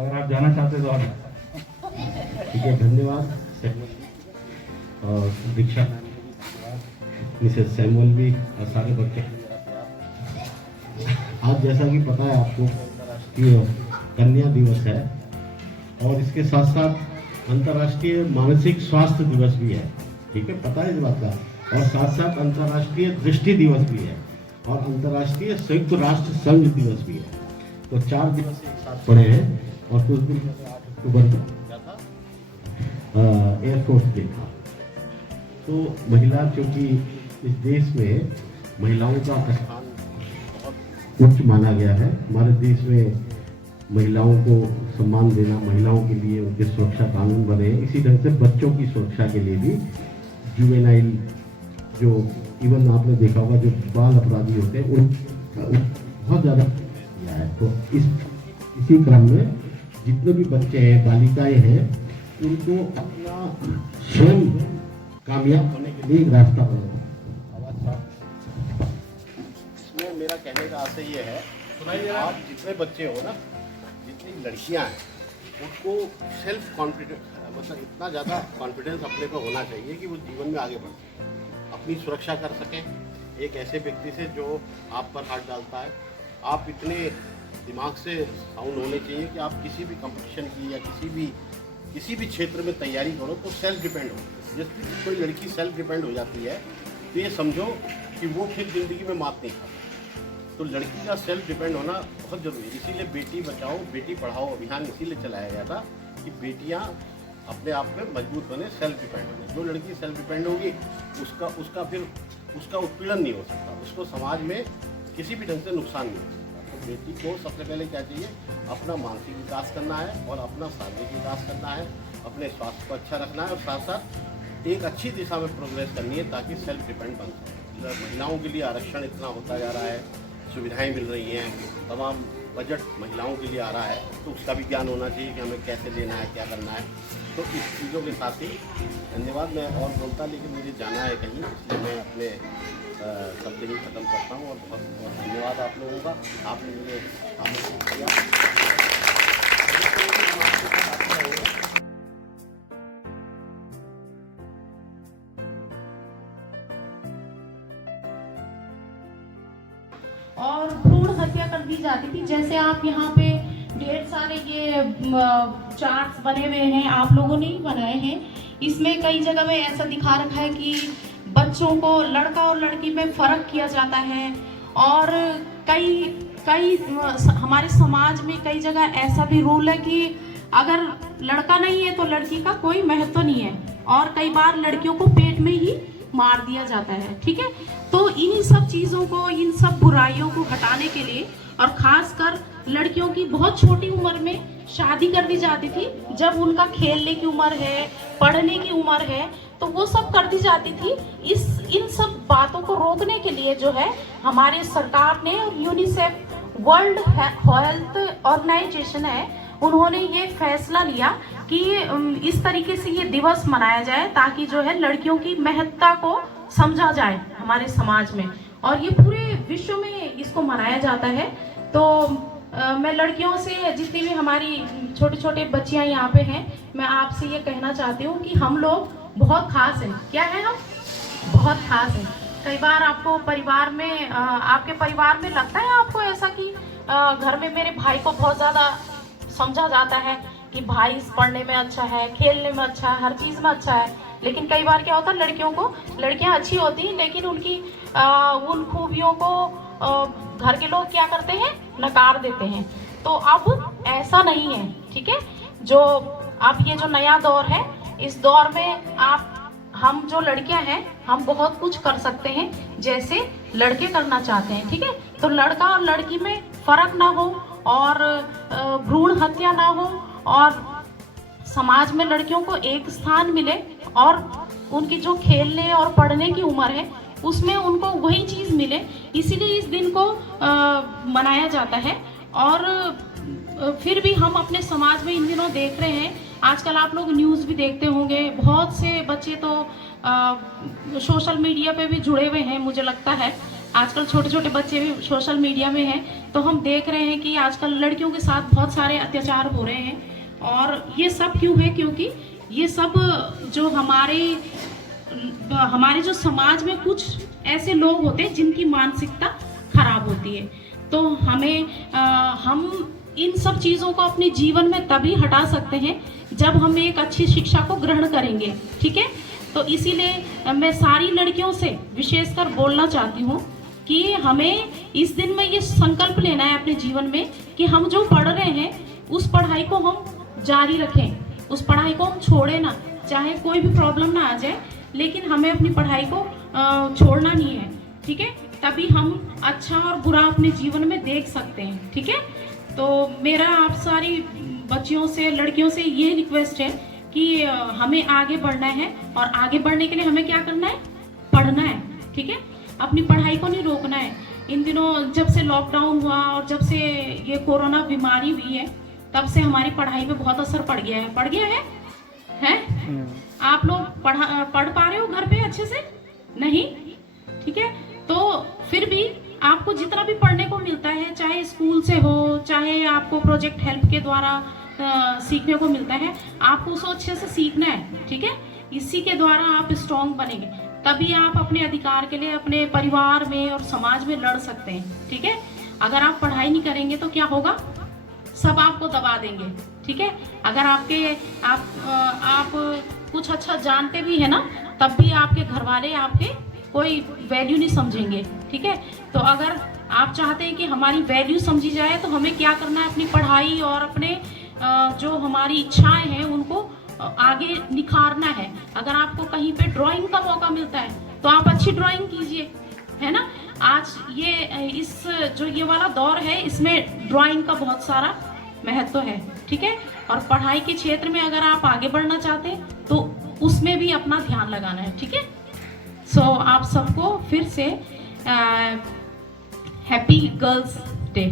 अगर आप जाना चाहते तो आप। ठीक है, धन्यवाद और दीक्षा मिसेस सैमुअल भी और सारे बच्चे। आज जैसा कि पता है आपको कि कन्या दिवस है और इसके साथ साथ अंतर्राष्ट्रीय मानसिक स्वास्थ्य दिवस भी है। ठीक है, पता है इस बात का। और साथ साथ अंतर्राष्ट्रीय दृष्टि दिवस भी है और अंतर्राष्ट्रीय संयुक्त राष्ट्र संघ दिवस भी है। तो 4 दिवस एक साथ पड़े हैं और कुछ दिन 8 अक्टूबर को एयरफोर्स डे था। तो महिला, क्योंकि इस देश में महिलाओं का स्थान बहुत उच्च माना गया है। हमारे देश में महिलाओं को सम्मान देना, महिलाओं के लिए उनके सुरक्षा कानून बने, इसी ढंग से बच्चों की सुरक्षा के लिए भी जुवेनाइल, जो इवन आपने देखा होगा जो बाल अपराधी होते हैं, उन बहुत ज़्यादा किया है। तो इसी क्रम में जितने भी बच्चे हैं, बालिकाएं हैं, उनको अपना स्वयं कामयाब होने के लिए एक रास्ता बनाना। इसमें मेरा कहने का आशय ये है, आप जितने बच्चे हो ना, जितनी लड़कियां हैं, उनको सेल्फ कॉन्फिडेंस, मतलब इतना ज़्यादा कॉन्फिडेंस अपने पे होना चाहिए कि वो जीवन में आगे बढ़ सकें, अपनी सुरक्षा कर सकें एक ऐसे व्यक्ति से जो आप पर हाथ डालता है। आप इतने दिमाग से साउंड होने चाहिए कि आप किसी भी कंपटीशन की या किसी भी क्षेत्र में तैयारी करो तो सेल्फ डिपेंड हो। जैसे कोई लड़की सेल्फ डिपेंड हो जाती है तो ये समझो कि वो फिर ज़िंदगी में मात नहीं खाती। तो लड़की का सेल्फ डिपेंड होना बहुत ज़रूरी है। इसीलिए बेटी बचाओ बेटी पढ़ाओ अभियान इसीलिए चलाया गया था कि बेटियां अपने आप में मजबूत बने, सेल्फ डिपेंड बने। जो लड़की सेल्फ डिपेंड होगी उसका उत्पीड़न नहीं हो सकता, उसको समाज में किसी भी ढंग से नुकसान नहीं हो सकता। तो बेटी को सबसे पहले क्या चाहिए, अपना मानसिक विकास करना है और अपना शारीरिक विकास करना है, अपने स्वास्थ्य को अच्छा रखना है और साथ साथ एक अच्छी दिशा में प्रोग्रेस करनी है ताकि सेल्फ डिपेंड बन सके। महिलाओं के लिए आरक्षण इतना होता जा रहा है, सुविधाएं मिल रही हैं, तमाम बजट महिलाओं के लिए आ रहा है, तो उसका भी ज्ञान होना चाहिए कि हमें कैसे लेना है, क्या करना है। तो इस चीज़ों के साथ ही धन्यवाद। मैं और बोलता लेकिन मुझे जाना है कहीं, इसलिए मैं अपने शब्द ही ख़त्म करता हूँ और बहुत बहुत धन्यवाद आप लोगों का। आपने मुझे आमंत्रित किया। और भ्रूण हत्या कर दी जाती थी। जैसे आप यहाँ पे ढेर सारे ये चार्ट्स बने हुए हैं, आप लोगों ने ही बनाए हैं। इसमें कई जगह में ऐसा दिखा रखा है कि बच्चों को लड़का और लड़की में फर्क किया जाता है और कई हमारे समाज में कई जगह ऐसा भी रूल है कि अगर लड़का नहीं है तो लड़की का कोई महत्व नहीं है और कई बार लड़कियों को पेट में ही मार दिया जाता है। ठीक है, तो इन सब चीज़ों को, इन सब बुराइयों को हटाने के लिए और खासकर लड़कियों की बहुत छोटी उम्र में शादी कर दी जाती थी। जब उनका खेलने की उम्र है, पढ़ने की उम्र है, तो वो सब कर दी जाती थी। इन सब बातों को रोकने के लिए जो है हमारे सरकार ने, यूनिसेफ वर्ल्ड हेल्थ ऑर्गेनाइजेशन है, उन्होंने ये फैसला लिया कि इस तरीके से ये दिवस मनाया जाए ताकि जो है लड़कियों की महत्ता को समझा जाए हमारे समाज में, और ये पूरे विश्व में इसको मनाया जाता है। तो मैं लड़कियों से, जितनी भी हमारी छोटे छोटे बच्चियां यहाँ पे हैं, मैं आपसे ये कहना चाहती हूँ कि हम लोग बहुत खास हैं। क्या है, हम बहुत खास हैं। कई बार आपको परिवार में, आपके परिवार में लगता है आपको ऐसा कि घर में मेरे भाई को बहुत ज़्यादा समझा जाता है कि भाई पढ़ने में अच्छा है, खेलने में अच्छा है, हर चीज़ में अच्छा है। लेकिन कई बार क्या होता है, लड़कियां अच्छी होती हैं लेकिन उनकी उन खूबियों को घर के लोग क्या करते हैं, नकार देते हैं। तो अब ऐसा नहीं है। ठीक है, जो अब ये जो नया दौर है, इस दौर में हम जो लड़कियां हैं, हम बहुत कुछ कर सकते हैं जैसे लड़के करना चाहते हैं। ठीक है, तो लड़का और लड़की में फर्क ना हो और भ्रूण हत्या ना हो और समाज में लड़कियों को एक स्थान मिले और उनकी जो खेलने और पढ़ने की उम्र है उसमें उनको वही चीज़ मिले, इसीलिए इस दिन को मनाया जाता है। और फिर भी हम अपने समाज में इन दिनों देख रहे हैं, आजकल आप लोग न्यूज़ भी देखते होंगे, बहुत से बच्चे तो सोशल मीडिया पे भी जुड़े हुए हैं मुझे लगता है। आजकल छोटे छोटे बच्चे भी सोशल मीडिया में हैं, तो हम देख रहे हैं कि आजकल लड़कियों के साथ बहुत सारे अत्याचार हो रहे हैं। और ये सब क्यों है? क्योंकि ये सब जो हमारे जो समाज में कुछ ऐसे लोग होते हैं जिनकी मानसिकता खराब होती है। तो हम इन सब चीज़ों को अपने जीवन में तभी हटा सकते हैं जब हम एक अच्छी शिक्षा को ग्रहण करेंगे, ठीक है। तो इसीलिए मैं सारी लड़कियों से विशेषकर बोलना चाहती हूँ कि हमें इस दिन में ये संकल्प लेना है अपने जीवन में कि हम जो पढ़ रहे हैं उस पढ़ाई को हम जारी रखें, उस पढ़ाई को हम छोड़े ना, चाहे कोई भी प्रॉब्लम ना आ जाए, लेकिन हमें अपनी पढ़ाई को छोड़ना नहीं है, ठीक है। तभी हम अच्छा और बुरा अपने जीवन में देख सकते हैं, ठीक है। तो मेरा आप सारी बच्चियों से, लड़कियों से ये रिक्वेस्ट है कि हमें आगे बढ़ना है, और आगे बढ़ने के लिए हमें क्या करना है? पढ़ना है, ठीक है। अपनी पढ़ाई को नहीं रोकना है। इन दिनों जब से लॉकडाउन हुआ और जब से ये कोरोना बीमारी हुई है, तब से हमारी पढ़ाई पे बहुत असर पड़ गया है, हैं? आप लोग पढ़ पा रहे हो घर पे अच्छे से? नहीं, ठीक है। तो फिर भी आपको जितना भी पढ़ने को मिलता है, चाहे स्कूल से हो, चाहे आपको प्रोजेक्ट हेल्प के द्वारा सीखने को मिलता है, आपको उसको अच्छे से सीखना है, ठीक है। इसी के द्वारा आप स्ट्रॉन्ग बनेंगे, तभी आप अपने अधिकार के लिए अपने परिवार में और समाज में लड़ सकते हैं, ठीक है। अगर आप पढ़ाई नहीं करेंगे तो क्या होगा? सब आपको दबा देंगे, ठीक है। अगर आप कुछ अच्छा जानते भी है ना, तब भी आपके घर वाले आपके कोई वैल्यू नहीं समझेंगे, ठीक है। तो अगर आप चाहते हैं कि हमारी वैल्यू समझी जाए, तो हमें क्या करना है? अपनी पढ़ाई और अपने जो हमारी इच्छाएं हैं उनको आगे निखारना है। अगर आपको कहीं पे ड्राइंग का मौका मिलता है तो आप अच्छी ड्राइंग कीजिए, है ना। आज ये वाला दौर है, इसमें ड्राइंग का बहुत सारा महत्व है, ठीक है। और पढ़ाई के क्षेत्र में अगर आप आगे बढ़ना चाहते हैं तो उसमें भी अपना ध्यान लगाना है, ठीक है। सो आप सबको फिर से हैप्पी गर्ल्स डे।